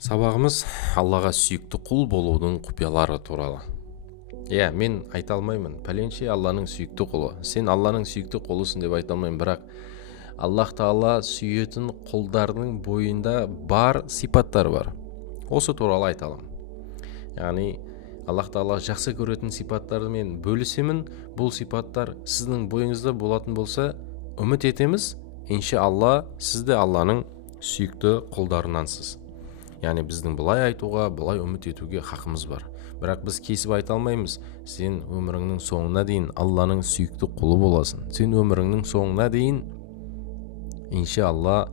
Сабағымыз Аллаға сүйікті құл болудың құпиялары туралы. Мен айта алмаймын, пәленше Алланың сүйікті құлы. Сен Алланың сүйікті құлысың деп айта алмаймын, бірақ Аллах Тағала сүйетін құлдардың бойында бар сипаттар бар. Осы туралы айта аламын. Яғни Аллах Тағала жақсы көретін сипаттарымен бөлісемін. Бұл сипаттар сіздің бойыңызда болатын болса, үміт етеміз, иншалла сіз де Алланың сүйікті құлдарынансыз. Яғни біздің былай айтуға, былай үміт етуге хақымыз бар. Бірақ біз кесіп айта алмаймыз. Сен өміріңнің соңына дейін Алланың сүйікті құлы боласың. Сен өміріңнің соңына дейін иншалла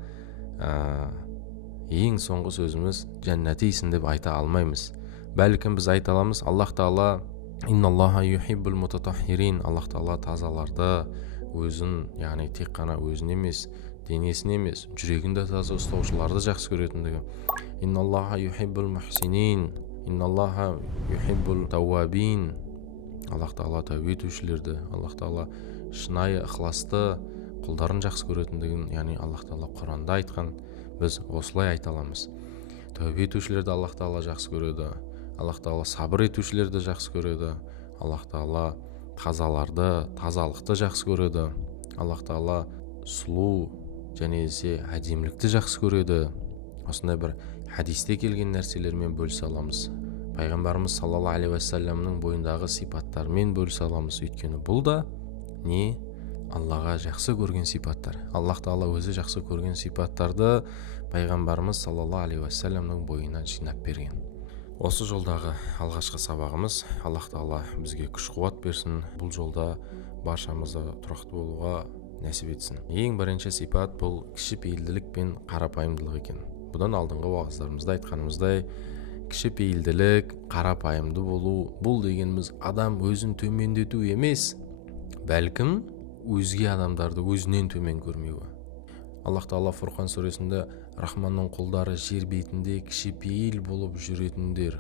ең соңғы сөзіміз жәннатисің деп айта алмаймыз. Бәлкім біз айта аламыз, Аллах Тағала инналлаха юхиббул мутатаххирин. Аллах Тағала тазаларды өзін, яғни тек қана өзін емес, денесін емес, жүрегінде таза ұстаушыларды жақсы көретіндігі. Инналлаха юхиббул мухсинин, инналлаха юхиббул тауабин. Аллах Тағала тәубе етушілерді, Аллах Тағала шынайы ықыласты құлдарын жақсы көретіндігін, яғни Аллах Тағала Құранда айтқан, біз осылай айта аламыз. Тәубе етушілерді Аллах Тағала жақсы көреді, Аллах Тағала сабыр етушілерді жақсы көреді, Аллах Тағала тазаларды, тазалықты жақсы көреді, Аллах Тағала сұлу және әдемілікті жақсы көреді. Осындай бір хадисте келген нәрселермен бөлісе аламыз. Пайғамбарымыз саллаллаху алейхи уассаламның бойындағы сипаттармен бөлісе аламыз. Өйткені бұл да не? Аллаға жақсы көрген сипаттар. Аллах Тағала өзі жақсы көрген сипаттарды пайғамбарымыз саллаллаху алейхи уассаламның бойына жинап берген. Осы жолдағы алғашқы сабағымыз. Аллах Тағала бізге күш-қуат берсін. Бұл жолда баршамызды тұрақты болуға нәсіп етсін. Ең бірінші сипат бұл кішіпейілділік пен қарапайымдылық екен. Бұдан алдыңғы уағыздарымызда айтқанымыздай, кішіпейілділік, қарапайымды болу, бұл дегеніміз адам өзін төмендету емес, бәлкім өзге адамдарды өзінен төмен көрмеуі. Аллах Тағала Фурқан сүресінде Рахманның құлдары жер бетінде кішіпейіл болып жүретіндер.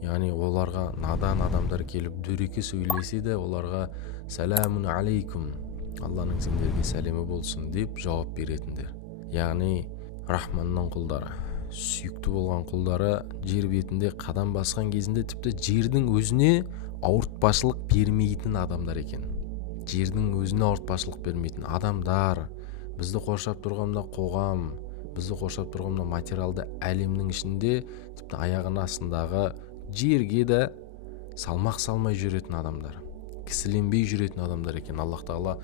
Яғни оларға надан адамдар келіп дөрекі сөйлесе де, оларға сәләмун алейкум, Алланың сендерге сәлемі болсын деп жауап беретіндер. Яғни Рахманның құлдары, сүйікті болған құлдары жер бетінде қадам басқан кезінде тіпті жердің өзіне ауыртпашылық бермейтін адамдар екен. Жердің өзіне ауыртпашылық бермейтін адамдар, бізді қоршап тұрғанда қоғам, бізді қоршап тұрғанда материалды әлемнің ішінде тіпті аяғының астындағы жерге де салмақ салмай жүретін адамдар, кісіленбей жүретін адамдар екен. Аллах Тағала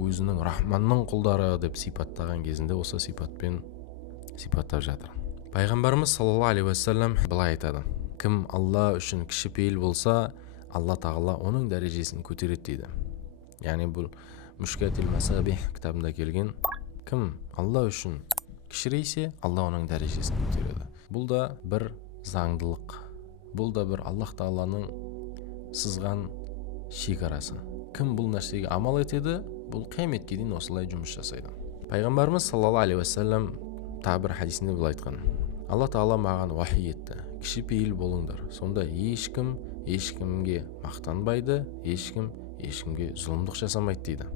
өзінің Рахманның құлдары деп сипаттаған кезінде осы сипатпен сипаттап жатыр. Пайғамбарымыз саллаллаху алейхи уассалам былай айтады: кім Алла үшін кішіпейіл болса, Алла Тағала оның дәрежесін көтереді дейді. Яғни бұл Мушкатил Масабих кітабында келген, кім Алла үшін кішірейсе, Алла оның дәрежесін көтереді. Бұл да бір заңдылық, бұл да бір Аллах Тағаланың сызған шекарасы. Кім бұл нәрсеге амал етеді, бұл қияметке дейін осылай жұмыс жасайды. Пайғамбарымыз саллаллаху алейхи уассалам тағы бір хадисінде бұл айтқан: Алла Тағала маған уахи етті, кішіпейіл болыңдар, сонда ешкімге мақтанбайды, ешкімге зұлымдық жасамайды дейді.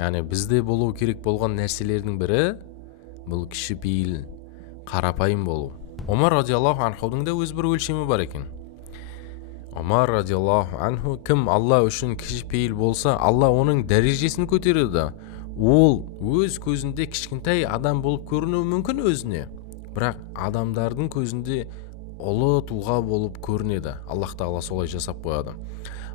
Яғни бізде болу керек болған нәрселердің бірі бұл кішіпейіл, қарапайым болу. Омар радиаллаху анхудың да өз бір өлшемі бар екен. Омар радиаллаху анху, кім Алла үшін кішіпейіл болса, Алла оның дәрежесін көтереді. Ол өз көзінде кішкентай адам болып көрінуі мүмкін өзіне, бірақ адамдардың көзінде ұлы тұлға болып көрінеді. Аллах Тағала солай жасап қояды.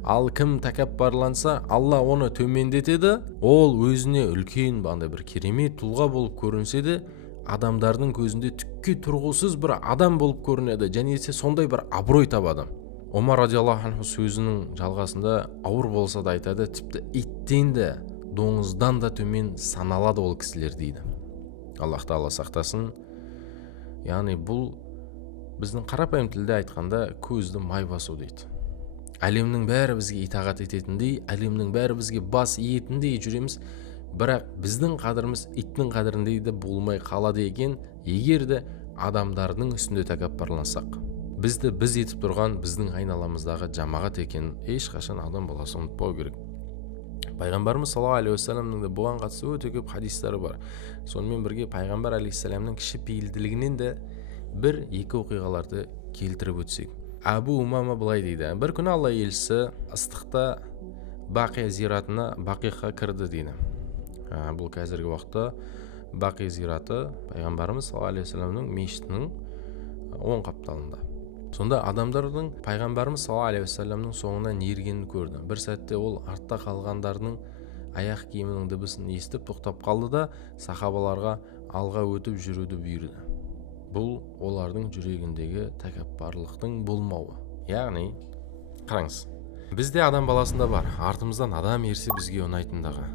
Ал кім тәкаппарланса, Алла оны төмендетеді. Ол өзіне үлкен, бандай бір керемет тұлға болып көрінсе де, адамдардың көзінде түкке тұрғысыз бір адам болып көрінеді, және сондай бір абырой табады. Омар радиаллаху анху сөзінің жалғасында ауыр болса да айтады, тіпті иттен де, доңыздан да төмен саналады ол кісілер дейді. Аллах Тағала сақтасын. Яғни бұл біздің қарапайым тілде айтқанда көзді май басу дейді. Әлемнің бәрі бізге итағат ететіндей, әлемнің бәрі бізге бас иетіндей жүреміз, бірақ біздің қадіріміз иттің қадіріндей де болмай қалады екен, егер де адамдардың үстінде тәкаппарлансақ. Бізді біз етіп тұрған біздің айналамыздағы жамағат екен ешқашан адам баласы ұмытпау керек. Пайғамбарымыз саллаллаху алейхи уассаламның да бұған қатысты өте көп хадистері бар. Сонымен бірге пайғамбар алейхиссаламның кішіпейілділігінен де бір екі оқиғаларды келтіріп өтсек. Абу Умама былай дейді: бір күні Алла елшісі ыстықта Бақия зиратына Бақиққа кірді дейді. Бұл қазіргі уақытта Бақи зираты пайғамбарымыз саллаллаху алейхи вассаламның мешітінің оң қапталында. Сонда адамдардың пайғамбарымыз саллаллаху алейхи вассаламның соңынан ергенін көрді. Бір сәтте ол артта қалғандардың аяқ киімінің дыбысын естіп тоқтап қалды да сахабаларға алға өтіп жүруді бұйырды. Бұл олардың жүрегіндегі тәкаппарлықтың болмауы. Яғни, қараңыз, бізде адам баласында бар, артымыздан адам ерсе бізге ұнайтындығы.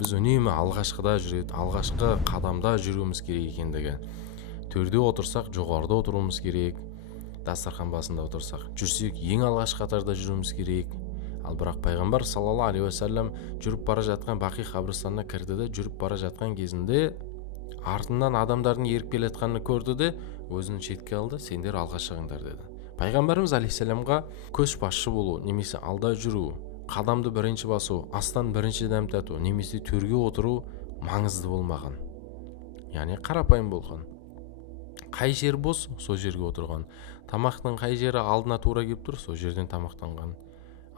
Біз үнемі алғашқыда жүреді, алғашқы қадамда жүруіміз керек екендігі. Төрде отырсақ, жоғарыда отыруымыз керек. Дастархан басында отырсақ, жүрсек, ең алғашқы қатарда жүруіміз керек. Ал бірақ пайғамбар саллаллаху алейхи уассалам жүріп бара жатқан Бақи қабірстанына кірді де, жүріп бара жатқан кезінде артынан адамдардың еріп келе жатқанын көрді де, өзін шетке алды: сендер алға шығыңдар деді. Пайғамбарымыз алейхиссаламға көшбасшы болу, немесе алда жүру, қадамды бірінші басу, астан бірінші дәм тату, немесе төрге отыру маңызды болмаған. Яғни қарапайым болған. Қай жер бос, сол жерге отырған. Тамақтың қай жері алдына тура келіп тұр, сол жерден тамақтанған.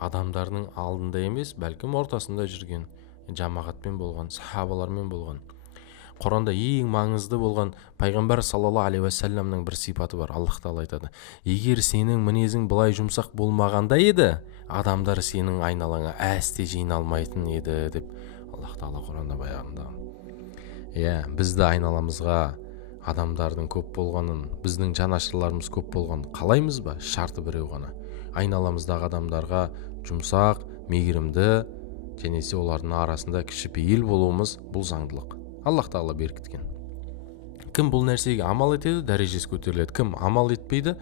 Адамдардың алдында емес, бәлкім ортасында жүрген, жамағатпен болған, сахабалармен болған. Құранда ең маңызды болған пайғамбар саллаллаху алейхи уассаламның бір сипаты бар. Аллах тағала айтады: егер сенің мінезің былай жұмсақ болмағанда еді, адамдар сенің айналаңа әсте жиналмайтын еді деп Аллах тағала Құранда баяғында. Бізді айналамызға адамдардың көп болғанын, біздің жанашырларымыз көп болғанын қалаймыз ба? Шарты біреу ғана: айналамыздағы адамдарға жұмсақ, мейірімді, және олардың арасында кішіпейіл болуымыз бұл заңдылық. Аллах тағала беркіткен. Кім бұл нәрсеге амал етеді, дәрежесі көтеріледі. Кім амал етпейді,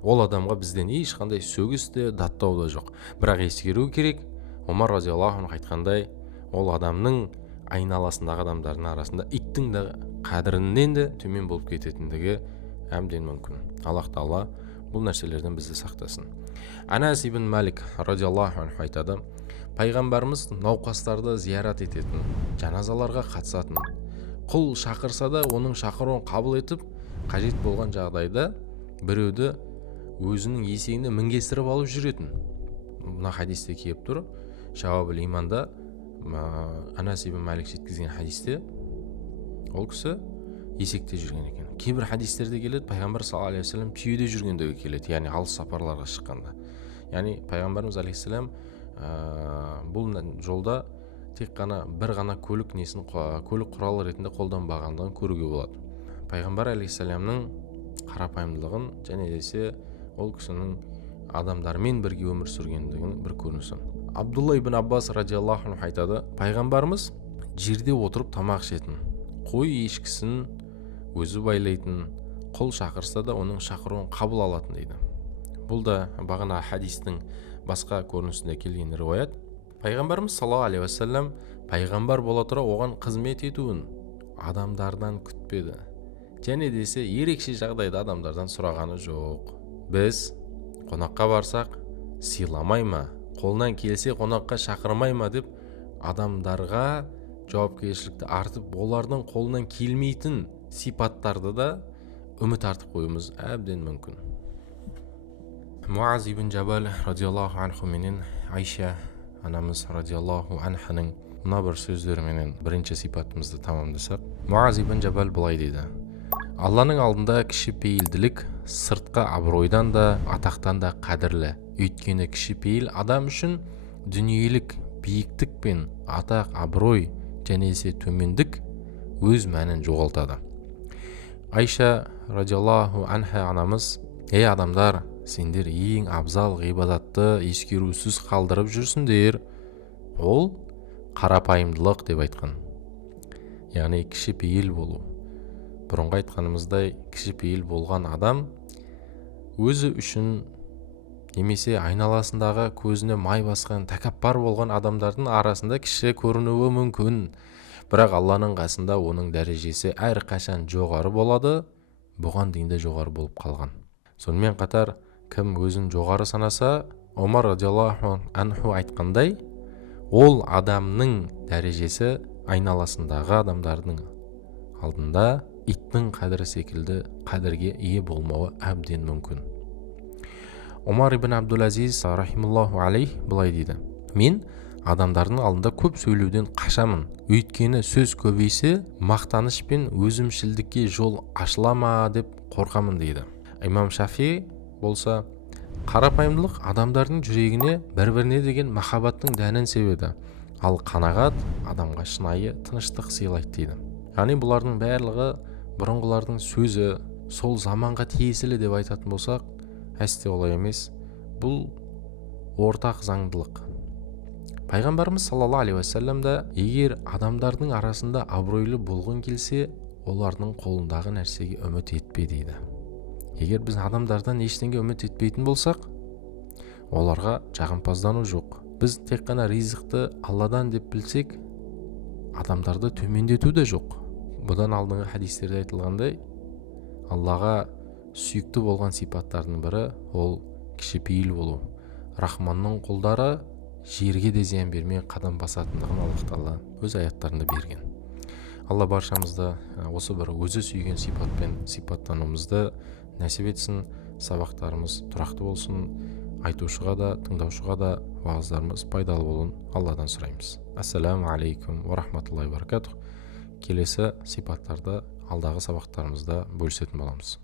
ол адамға бізден ешқандай сөгіс те, даттау да жоқ. Бірақ ескеру керек, Омар разиаллаху анху айтқандай, ол адамның айналасындағы адамдардың арасында иттің де қадірінен де төмен болып кететіндігі әбден мүмкін. Аллах тағала бұл нәрселерден бізді сақтасын. Анас ибн Малик радиаллаху анху айтады: пайғамбарымыз науқастарды зиярат ететін, жаназаларға қатысатын, құл шақырса да оның шақыруын қабыл етіп, қажет болған жағдайда біреуді өзінің есегіне мінгестіріп алып жүретін. Мына хадисте келіп тұр, Шауабул иманда Анас ибн Малик жеткізген хадисте, ол кісі есекте жүрген екен. Кейбір хадистерде келеді, пайғамбар саллаллаху алейхи вассалам түйеде жүргендігі келеді, яғни алыс сапарларға шыққанда. Яғни пайғамбарымыз алейхиссалам бұл жолда тек қана бір ғана көлік құралы ретінде қолданбағандығын көруге болады. Пайғамбар алейхиссаламның қарапайымдылығын және десе ол кісінің адамдармен бірге өмір сүргендігінің бір көрінісі. Абдулла ибн Аббас радиаллаху анху айтады: пайғамбарымыз жерде отырып тамақ ішетін, қой ешкісін өзі байлайтын, құл шақырса да оның шақыруын қабыл алатын дейді. Бұл да бағана хадистің басқа көрінісінде келген риуаят. Пайғамбарымыз саллаллаху алейхи вассалам пайғамбар бола тұра оған қызмет етуін адамдардан күтпеді. Және десе ерекше жағдайда адамдардан сұрағаны жоқ. Біз қонаққа барсақ сыйламай ма, қолынан келсе қонаққа шақырмай ма деп адамдарға жауапкершілікті артып, олардың қолынан келмейтін сипаттарды да үміт артып қоюымыз әбден мүмкін. Муаз ибн Джабал радиаллаху анху менен Айша анамыз радиаллаху анханың мына бір сөздеріменен бірінші сипатымызды тамамдасақ, Муаз ибн Джабал былай дейді: Алланың алдында кішіпейілділік сыртқы абыройдан да, атақтан да қадірлі. Өйткені кішіпейіл адам үшін дүниелік биіктік пен атақ, абырой және төмендік өз мәнін жоғалтады. Айша радиаллаху анха анамыз: ей адамдар, сендер ең абзал ғибадатты ескерусіз қалдырып жүрсіңдер. Ол қарапайымдылық деп айтқан. Яғни кішіпейіл болу. Бұрынғы айтқанымыздай, кішіпейіл болған адам өзі үшін немесе айналасындағы көзіне май басқан тәкаппар болған адамдардың арасында кіші көрінуі мүмкін. Бірақ Алланың қасында оның дәрежесі әрқашан жоғары болады, бұған дейін де жоғары болып қалған. Сонымен қатар, кім өзін жоғары санаса, Омар радиаллаху анху айтқандай, ол адамның дәрежесі айналасындағы адамдардың алдында иттің қадірі секілді қадірге ие болмауы әбден мүмкін. Омар ибн Абдул-Азиз рахималлаху алейх былай дейді: мен адамдардың алдында көп сөйлеуден қашамын, өйткені сөз көбейсе мақтаныш пен өзімшілдікке жол ашыла ма деп қорқамын дейді. Имам Шафи болса, қарапайымдылық адамдардың жүрегіне бір-біріне деген махаббаттың дәнін себеді, ал қанағат адамға шынайы тыныштық сыйлайды дейді. Яғни бұлардың барлығы бұрынғылардың сөзі, сол заманға тиесілі деп айтатын болсақ, әсте олай емес. Бұл ортақ заңдылық. Пайғамбарымыз саллаллаху алейхи уассалам да, егер адамдардың арасында абыройлы болғың келсе, олардың қолындағы нәрсеге үміт етпе дейді. Егер біз адамдардан ештеңе үміт етпейтін болсақ, оларға жағымпаздану жоқ. Біз тек қана ризықты Алладан деп білсек, адамдарды төмендету де жоқ. Бұдан алдыңғы хадистерде айтылғандай, Аллаға сүйікті болған сипаттардың бірі ол кішіпейіл болу. Рахманның құлдары жерге де зиян бермей қадам басатындығын Аллах Тағала өз аяттарында берген. Алла баршамызды осы бір өзі сүйген сипатпен сипаттануымызды нәсіп етсін, сабақтарымыз тұрақты болсын, айтушыға да, тыңдаушыға да уағыздарымыз пайдалы болуын Алладан сұраймыз. Ассаламу алейкум ва рахматуллахи ва баракатух. Келесі сипаттарды алдағы сабақтарымызда бөлісетін боламыз.